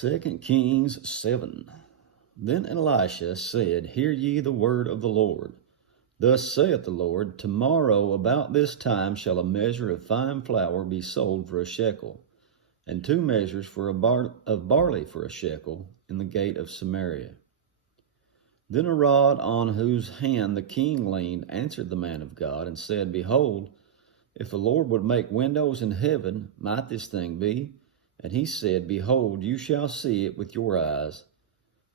2 Kings 7. Then Elisha said, Hear ye the word of the Lord. Thus saith the Lord, Tomorrow about this time shall a measure of fine flour be sold for a shekel, and 2 measures of barley for a shekel in the gate of Samaria. Then a rod on whose hand the king leaned answered the man of God, and said, Behold, if the Lord would make windows in heaven, might this thing be? And he said, Behold, you shall see it with your eyes,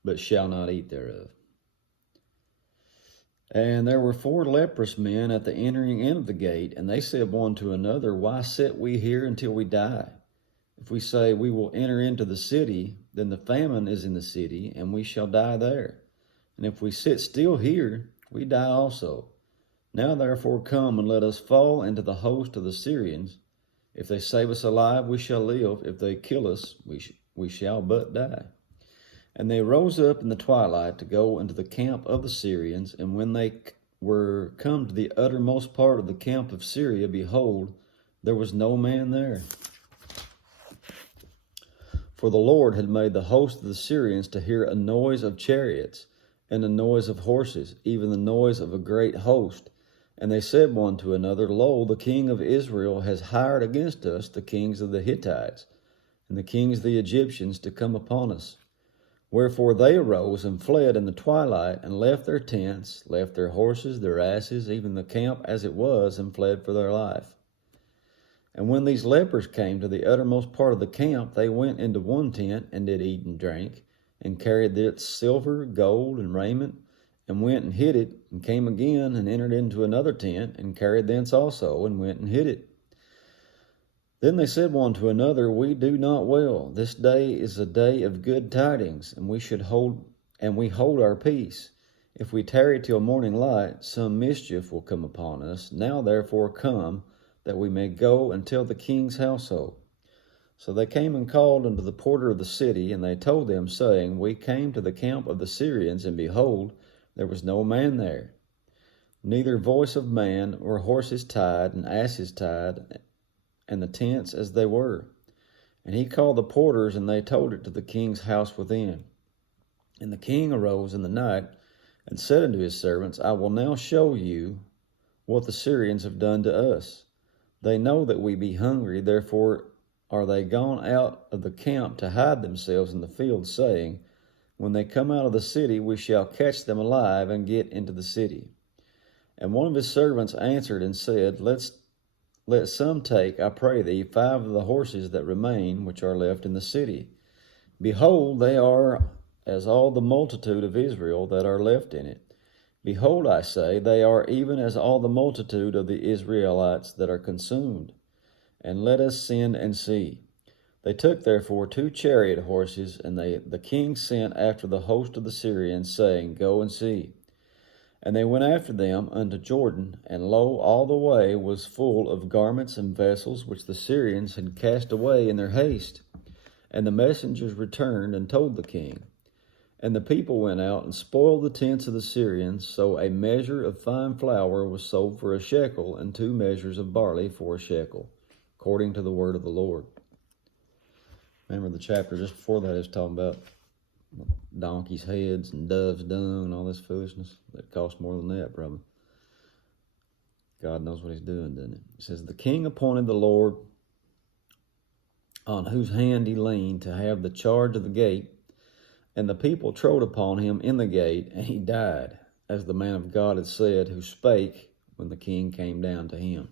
but shall not eat thereof. And there were 4 leprous men at the entering in of the gate, and they said one to another, Why sit we here until we die? If we say we will enter into the city, then the famine is in the city, and we shall die there. And if we sit still here, we die also. Now therefore come and let us fall into the host of the Syrians. If they save us alive, we shall live. If they kill us, we shall but die. And they rose up in the twilight to go into the camp of the Syrians. And when they were come to the uttermost part of the camp of Syria, behold, there was no man there. For the Lord had made the host of the Syrians to hear a noise of chariots, and a noise of horses, even the noise of a great host. And they said one to another, Lo, the king of Israel has hired against us the kings of the Hittites, and the kings of the Egyptians to come upon us. Wherefore they arose and fled in the twilight, and left their tents, left their horses, their asses, even the camp as it was, and fled for their life. And when these lepers came to the uttermost part of the camp, they went into one tent, and did eat and drink, and carried its silver, gold, and raiment, and went and hid it, and came again, and entered into another tent, and carried thence also, and went and hid it. Then they said one to another, We do not well. This day is a day of good tidings, and we hold our peace. If we tarry till morning light, some mischief will come upon us. Now therefore come, that we may go and tell the king's household. So they came and called unto the porter of the city, and they told them, saying, We came to the camp of the Syrians, and behold, there was no man there, neither voice of man, or horses tied, and asses tied, and the tents as they were. And he called the porters, and they told it to the king's house within. And the king arose in the night, and said unto his servants, I will now show you what the Syrians have done to us. They know that we be hungry, therefore are they gone out of the camp to hide themselves in the field, saying, When they come out of the city, we shall catch them alive and get into the city. And one of his servants answered and said, Let some take, I pray thee, 5 of the horses that remain, which are left in the city. Behold, they are as all the multitude of Israel that are left in it. Behold, I say, they are even as all the multitude of the Israelites that are consumed. And let us send and see. They took therefore 2 chariot horses, and the king sent after the host of the Syrians, saying, Go and see. And they went after them unto Jordan, and lo, all the way was full of garments and vessels which the Syrians had cast away in their haste. And the messengers returned and told the king. And the people went out and spoiled the tents of the Syrians, so a measure of fine flour was sold for a shekel, and 2 measures of barley for a shekel, according to the word of the Lord. Remember the chapter just before that is talking about donkeys' heads and doves' dung and all this foolishness that cost more than that, probably. God knows what he's doing, doesn't he? It says, The king appointed the Lord on whose hand he leaned to have the charge of the gate, and the people trode upon him in the gate, and he died, as the man of God had said, who spake when the king came down to him.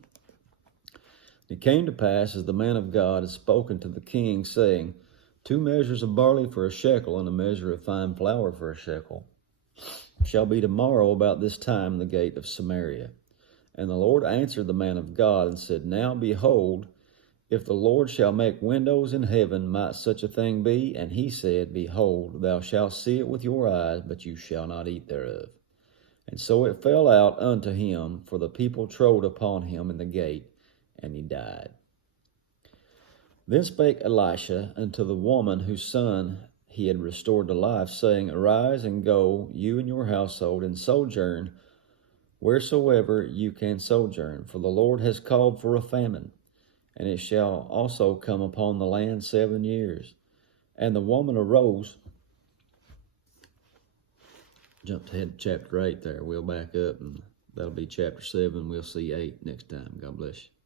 It came to pass, as the man of God had spoken to the king, saying, 2 measures of barley for a shekel, and a measure of fine flour for a shekel, shall be tomorrow about this time in the gate of Samaria. And the Lord answered the man of God, and said, Now behold, if the Lord shall make windows in heaven, might such a thing be? And he said, Behold, thou shalt see it with your eyes, but you shall not eat thereof. And so it fell out unto him, for the people trode upon him in the gate, and he died. Then spake Elisha unto the woman whose son he had restored to life, saying, Arise and go, you and your household, and sojourn wheresoever you can sojourn, for the Lord has called for a famine, and it shall also come upon the land 7 years. And the woman arose. Jumped ahead to chapter 8 there. We'll back up, and that'll be chapter 7. We'll see 8 next time. God bless you.